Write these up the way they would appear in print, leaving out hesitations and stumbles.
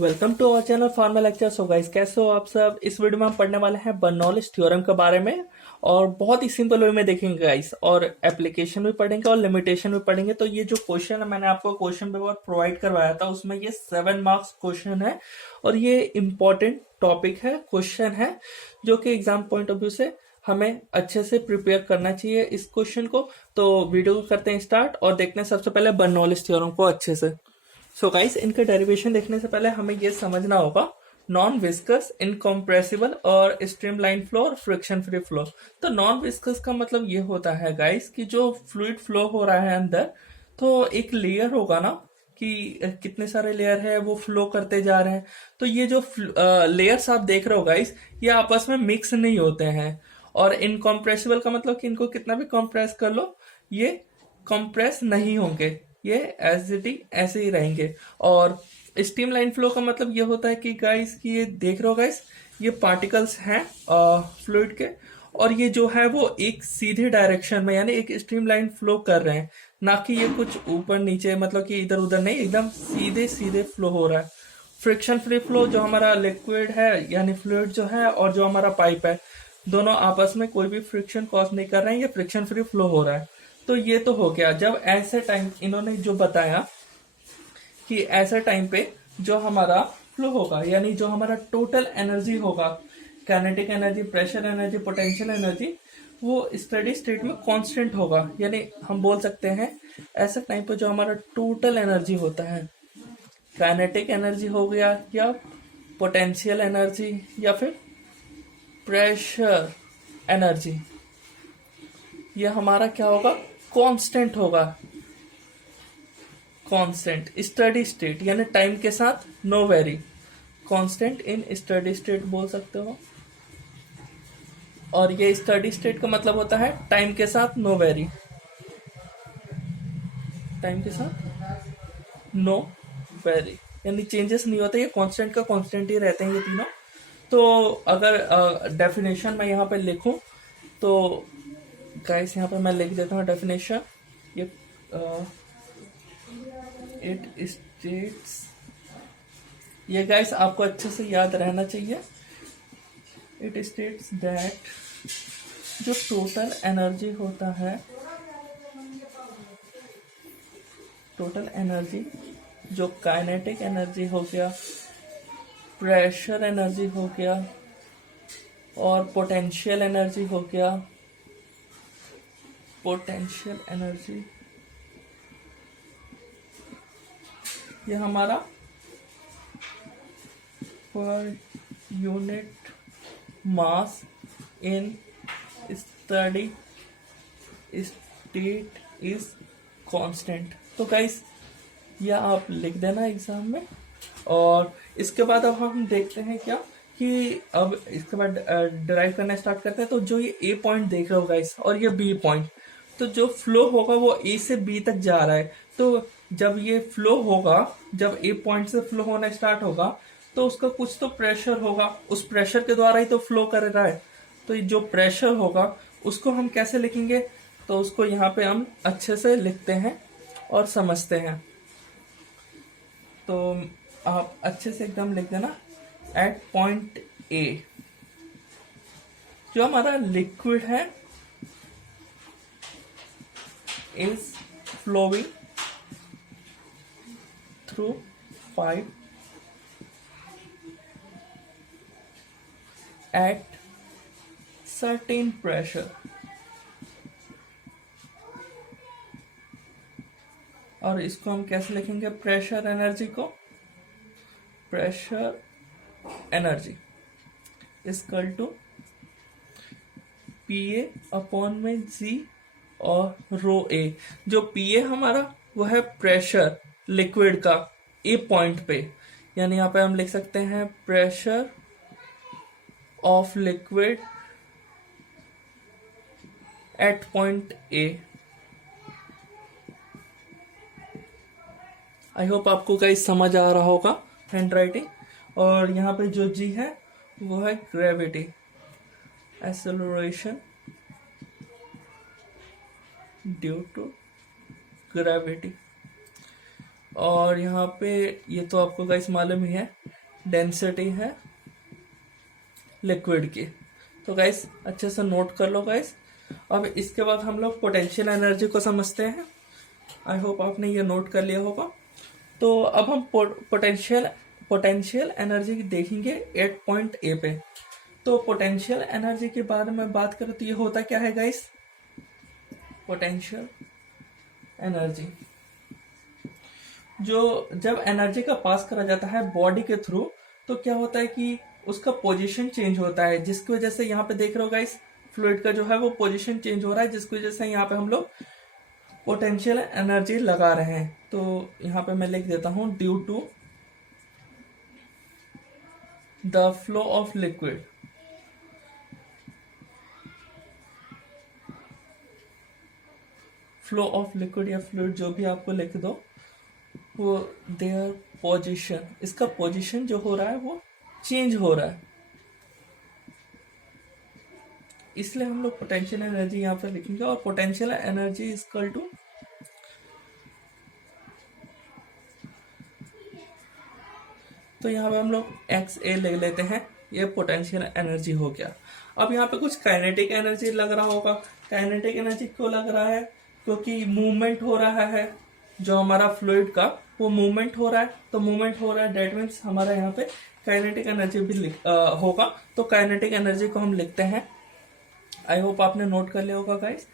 Welcome to our channel formal lecture. So guys, कैसे हो आप सब। इस वीडियो में हम पढ़ने वाले हैं बर्नौलिस थ्योरम के बारे में और बहुत ही सिंपल वे में देखेंगे गाइस, और एप्लीकेशन भी पढ़ेंगे और लिमिटेशन भी पढ़ेंगे। तो ये जो क्वेश्चन है, मैंने आपको क्वेश्चन पेपर प्रोवाइड करवाया था, उसमें ये 7 मार्क्स क्वेश्चन है और ये इंपॉर्टेंट टॉपिक है, क्वेश्चन है जो कि एग्जाम पॉइंट ऑफ व्यू से हमें अच्छे से प्रिपेयर करना चाहिए इस क्वेश्चन को। तो वीडियो को करते हैं स्टार्ट और देखते हैं सबसे पहले बर्नौलिस थ्योरम को अच्छे से। सो गाइस, इनके डेरिवेशन देखने से पहले हमें ये समझना होगा नॉन विस्कस, इनकम्प्रेसिबल और स्ट्रीमलाइन फ्लो और फ्रिक्शन फ्री फ्लो। तो नॉन विस्कस का मतलब ये होता है गाइस कि जो फ्लूइड फ्लो हो रहा है अंदर, तो एक लेयर होगा ना कि कितने सारे लेयर है वो फ्लो करते जा रहे हैं। तो ये जो लेयर्स आप देख रहे हो गाइस, ये आपस में मिक्स नहीं होते हैं। और इनकम्प्रेसिबल का मतलब कि इनको कितना भी कंप्रेस कर लो, ये कंप्रेस नहीं होंगे, ये एज इट इज ऐसे ही रहेंगे। और स्टीम लाइन फ्लो का मतलब ये होता है कि गाइस, कि ये देख रहे हो गाइस, ये पार्टिकल्स हैं फ्लूइड के, और ये जो है वो एक सीधे डायरेक्शन में यानी एक स्ट्रीम लाइन फ्लो कर रहे हैं, ना कि ये कुछ ऊपर नीचे, मतलब कि इधर उधर नहीं, एकदम सीधे सीधे फ्लो हो रहा है। फ्रिक्शन फ्री फ्लो जो हमारा लिक्विड है यानी फ्लूइड जो है, और जो हमारा पाइप है, दोनों आपस में कोई भी फ्रिक्शन कॉज नहीं कर रहे हैं, ये फ्रिक्शन फ्री फ्लो हो रहा है। तो ये तो हो गया। जब ऐसे टाइम इन्होंने जो बताया कि ऐसे टाइम पे जो हमारा फ्लो होगा यानी जो हमारा टोटल एनर्जी होगा, kinetic energy, pressure energy, potential energy, वो स्टेडी स्टेट में कांस्टेंट होगा। यानी हम बोल सकते हैं ऐसे टाइम पे जो हमारा टोटल एनर्जी होता है, काइनेटिक एनर्जी हो गया या पोटेंशियल एनर्जी या फिर प्रेशर एनर्जी, ये हमारा क्या होगा, कांस्टेंट होगा। कांस्टेंट स्टडी स्टेट यानी टाइम के साथ know very, constant in steady state बोल सकते हो। और ये स्टडी स्टेट का मतलब होता है टाइम के साथ नो वेरी, टाइम के साथ नो वेरी यानी चेंजेस नहीं होते, ये कांस्टेंट का कांस्टेंट ही रहते हैं ये तीनों। तो अगर डेफिनेशन मैं यहाँ पे लिखूं तो गाइस, यहाँ पे मैं लिख देता हूँ डेफिनेशन। ये इट स्टेट्स, ये गाइस आपको अच्छे से याद रहना चाहिए। इट स्टेट्स दैट जो टोटल एनर्जी होता है, टोटल एनर्जी जो काइनेटिक एनर्जी हो गया, प्रेशर एनर्जी हो गया और पोटेंशियल एनर्जी हो गया, पोटेंशियल एनर्जी, ये हमारा per unit mass in steady state is constant. तो गाइस, यह आप लिख देना एग्जाम में। और इसके बाद अब हम देखते हैं क्या कि अब इसके बाद डिराइव करना स्टार्ट करते हैं। तो जो ये ए पॉइंट देख रहे हो गाइस और ये बी पॉइंट, तो जो फ्लो होगा वो ए से बी तक जा रहा है। तो जब ये फ्लो होगा, जब ए पॉइंट से फ्लो होना स्टार्ट होगा, तो उसका कुछ तो प्रेशर होगा, उस प्रेशर के द्वारा ही तो फ्लो कर रहा है। तो ये जो प्रेशर होगा उसको हम कैसे लिखेंगे, तो उसको यहाँ पे हम अच्छे से लिखते हैं और समझते हैं। तो आप अच्छे से एकदम लिख देना, एट पॉइंट ए जो हमारा लिक्विड है is flowing through 5 at certain pressure, और इसको हम कैसे लिखेंगे, प्रेशर एनर्जी को, pressure energy equal to P A upon में जी और रो ए। जो पी ए हमारा वो है प्रेशर लिक्विड का ए पॉइंट पे, यानी यहाँ पे हम लिख सकते हैं pressure of liquid at point A. I hope आपको गाइस समझ आ रहा होगा हैंड राइटिंग। और यहाँ पे जो जी है वो है gravity, acceleration due to gravity. और यहाँ पे ये तो आपको गाइस मालूम ही है, डेंसिटी है लिक्विड की। तो गाइस अच्छे से नोट कर लो गाइस। अब इसके बाद हम लोग पोटेंशियल एनर्जी को समझते हैं। आई होप आपने ये नोट कर लिया होगा। तो अब हम पोटेंशियल एनर्जी देखेंगे 8 पॉइंट ए पे। तो पोटेंशियल एनर्जी के बारे में बात करें तो ये होता क्या है गाइस? पोटेंशियल एनर्जी जो जब एनर्जी का पास करा जाता है बॉडी के थ्रू, तो क्या होता है कि उसका पोजीशन चेंज होता है, जिसकी वजह से यहाँ पे देख रहे हो गाइस फ्लूइड का जो है वो पोजीशन चेंज हो रहा है, जिसकी वजह से यहाँ पे हम लोग पोटेंशियल एनर्जी लगा रहे हैं। तो यहाँ पे मैं लिख देता हूं due to the flow of liquid, flow of liquid या फ्लूइड जो भी आपको लिख दो, वो देयर पोजीशन, इसका पोजीशन जो हो रहा है वो चेंज हो रहा है, इसलिए हम लोग पोटेंशियल एनर्जी यहाँ पे लिखेंगे। और पोटेंशियल एनर्जी इक्वल टू तो यहाँ पे हम लोग एक्स ए ले लेते हैं, ये पोटेंशियल एनर्जी हो गया। अब यहाँ पे कुछ काइनेटिक एनर्जी लग रहा होगा। काइनेटिक एनर्जी क्यों लग रहा है? क्योंकि मूवमेंट हो रहा है, जो हमारा फ्लूइड का वो मूवमेंट हो रहा है। तो मूवमेंट हो रहा है डेट मीन्स हमारा यहाँ पे काइनेटिक एनर्जी भी होगा। तो काइनेटिक एनर्जी को हम लिखते हैं, आई होप आपने नोट कर लिया होगा गाइस।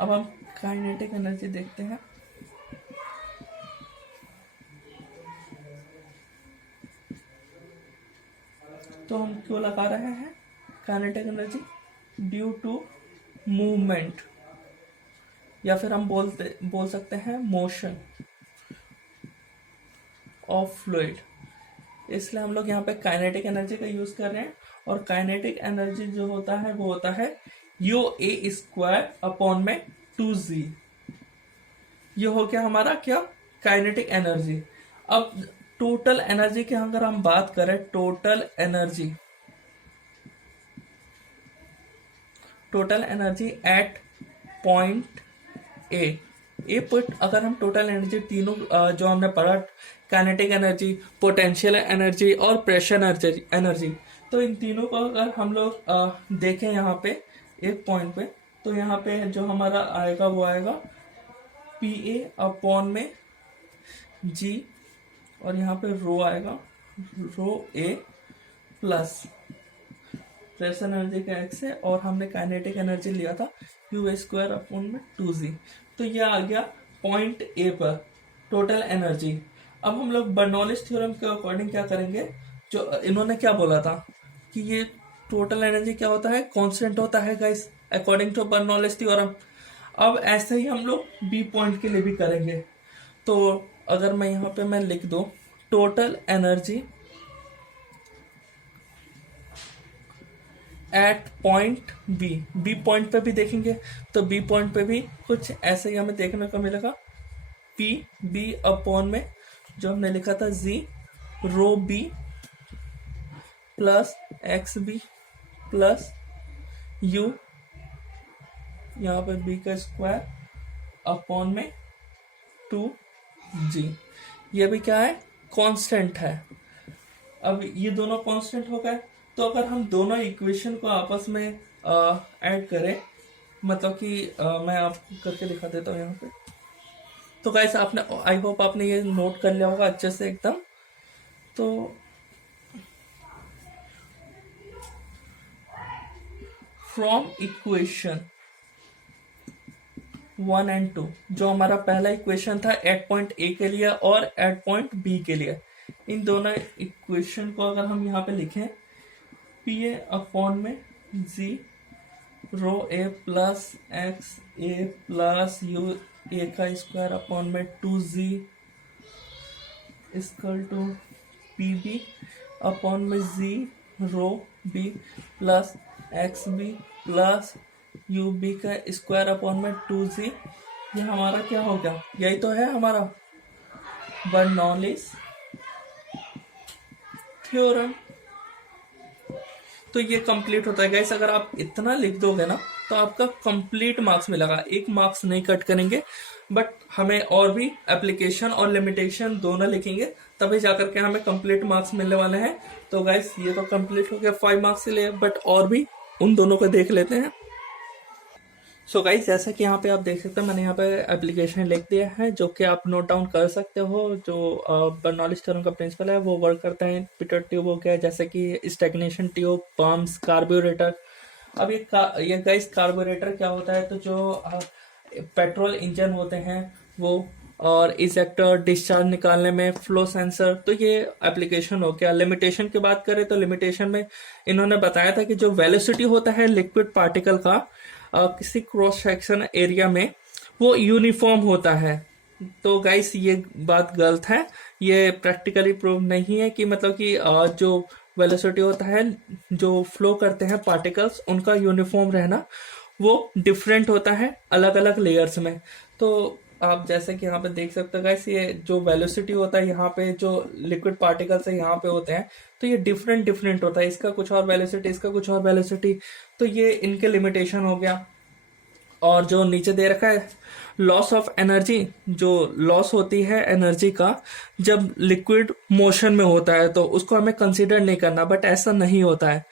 अब हम काइनेटिक एनर्जी देखते हैं। तो हम क्यों लगा रहे हैं kinetic energy? Due to movement, या फिर हम बोल सकते हैं मोशन ऑफ फ्लूइड, इसलिए हम लोग यहाँ पे काइनेटिक एनर्जी का यूज कर रहे हैं। और काइनेटिक एनर्जी जो होता है वो होता है यू ए स्क्वायर अपॉन में 2g। ये हो गया हमारा क्या? Kinetic energy. अब टोटल एनर्जी की अगर हम बात करें, total energy at point A put, अगर हम टोटल एनर्जी तीनों जो हमने पढ़ा, काइनेटिक एनर्जी, पोटेंशियल एनर्जी और प्रेशर एनर्जी, तो इन तीनों को अगर हम लोग देखें यहाँ पे एक पॉइंट पे, तो यहाँ पे जो हमारा आएगा वो आएगा पी ए अपॉन में जी, और यहाँ पे रो आएगा, रो ए प्लस प्रेशर एनर्जी का एक्स है, और हमने काइनेटिक एनर्जी लिया था यू स्क्वायर अपॉन में 2g। तो ये आ गया पॉइंट ए पर टोटल एनर्जी। अब हम लोग बर्नौलिस थ्योरम के अकॉर्डिंग क्या करेंगे, जो इन्होंने क्या बोला था कि ये टोटल एनर्जी क्या होता है? कांस्टेंट होता है guys, according to Bernoulli's theorem. अब ऐसे ही हम लोग बी पॉइंट के लिए भी करेंगे। तो अगर मैं यहाँ पे मैं लिख दूं total energy at point B point पे भी देखेंगे, तो बी पॉइंट पे भी कुछ ऐसे ही हमें देखने को मिलेगा, पी बी अपॉन में जो हमने लिखा था G rho B plus X B plus U, यहाँ पे बी का स्क्वायर अपॉन में 2g। ये भी क्या है? कांस्टेंट है। अब ये दोनों कांस्टेंट हो गए, तो अगर हम दोनों इक्वेशन को आपस में ऐड करें, मतलब कि मैं आपको करके दिखा देता हूँ यहाँ पे। तो गाइस आपने, आई होप आपने ये नोट कर लिया होगा अच्छे से एकदम। तो फ्रॉम इक्वेशन 1 एंड 2, जो हमारा पहला इक्वेशन था एट पॉइंट ए के लिए और एट पॉइंट बी के लिए, इन दोनों इक्वेशन को अगर हम यहाँ पे लिखें, पी ए अपॉन में G rho A plus X A plus U A का स्क्वायर अपॉन में 2g equal to P B upon में G rho B plus X B plus U B का स्क्वायर अपॉन में 2g। ये हमारा क्या हो गया? यही तो है हमारा बर्नौलिस थ्योरम। तो ये कंप्लीट होता है गाइस। अगर आप इतना लिख दोगे ना तो आपका कंप्लीट मार्क्स मिलेगा, एक मार्क्स नहीं कट करेंगे। बट हमें और भी एप्लीकेशन और लिमिटेशन दोनों लिखेंगे, तभी जाकर के हमें कंप्लीट मार्क्स मिलने वाले हैं। तो गाइस ये तो कंप्लीट हो गया 5 मार्क्स के लिए, बट और भी उन दोनों को देख लेते हैं। सो गाइस जैसा कि यहाँ पे आप देख सकते हैं, मैंने यहाँ पे एप्लीकेशन लिख दिया है जो कि आप नोट डाउन कर सकते हो। जो बर्नौलीज थ्योरम का प्रिंसिपल है वो वर्क करता है पीटर ट्यूब हो गया, जैसे कि स्टैग्नेशन ट्यूब, पम्प्स, कार्बोरेटर। अब ये गाइस कार्बोरेटर क्या होता है, तो जो पेट्रोल इंजन होते हैं वो, और इजेक्टर डिस्चार्ज निकालने में फ्लो सेंसर, तो ये एप्लीकेशन हो गया। लिमिटेशन की बात करें तो लिमिटेशन में इन्होंने बताया था कि जो वेलोसिटी होता है लिक्विड पार्टिकल का किसी क्रॉस सेक्शन एरिया में, वो यूनिफॉर्म होता है। तो गाइस ये बात गलत है, ये प्रैक्टिकली प्रूव नहीं है कि मतलब कि जो वेलोसिटी होता है, जो फ्लो करते हैं पार्टिकल्स, उनका यूनिफॉर्म रहना वो डिफरेंट होता है अलग अलग लेयर्स में। तो आप जैसे कि यहाँ पे देख सकते हो गाइस, ये जो वेलोसिटी होता है यहाँ पे जो लिक्विड पार्टिकल्स है यहाँ पे होते हैं, तो ये डिफरेंट डिफरेंट होता है, इसका कुछ और वेलोसिटी, इसका कुछ और वेलोसिटी। तो ये इनके लिमिटेशन हो गया। और जो नीचे दे रखा है लॉस ऑफ एनर्जी, जो लॉस होती है एनर्जी का जब लिक्विड मोशन में होता है, तो उसको हमें कंसीडर नहीं करना, बट ऐसा नहीं होता है।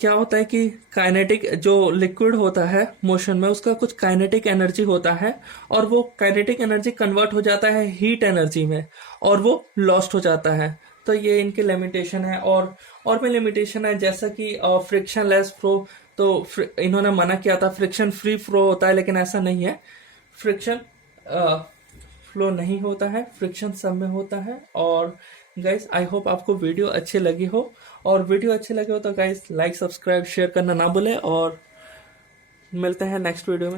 क्या होता है कि काइनेटिक जो लिक्विड होता है मोशन में, उसका कुछ काइनेटिक एनर्जी होता है, और वो काइनेटिक एनर्जी कन्वर्ट हो जाता है हीट एनर्जी में, और वो लॉस्ट हो जाता है। तो ये इनकी लिमिटेशन है। और भी लिमिटेशन है, जैसा कि फ्रिक्शन लेस फ्लो। तो इन्होंने मना किया था फ्रिक्शन फ्री फ्लो होता है, लेकिन ऐसा नहीं है। फ्रिक्शन फ्लो नहीं होता है, फ्रिक्शन सब में होता है। और गाइस आई होप आपको वीडियो अच्छी लगी हो, और वीडियो अच्छी लगे हो तो गाइस लाइक सब्सक्राइब शेयर करना ना भूलें, और मिलते हैं नेक्स्ट वीडियो में।